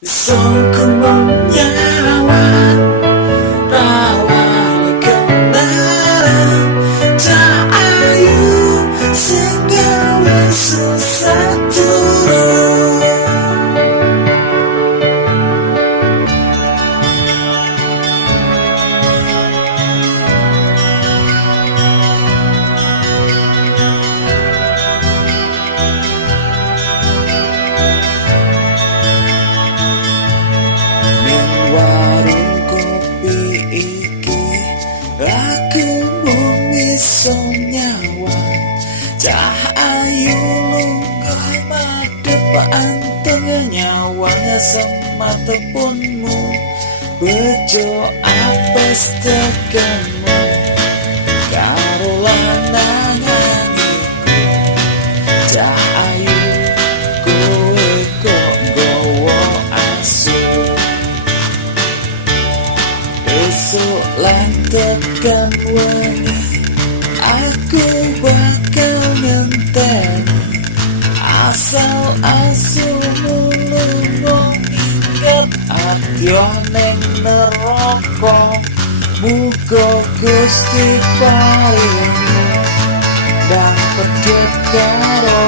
Sungguh menyawan rawani kebenaran tak ayu sehingga susah turun. Warung kopi iki aku mung iso nyawan cah ayu lunga madhep anteng nyawang sematepunmu bejo apes tekanmu karo lanangan iku cah ayu kowe kok nggawa asu. Esok lan tekan wengi aku bakal ngenteni asal asumu lunga minggat adya ning neraka muga Gusti paringi ndang pedhot karo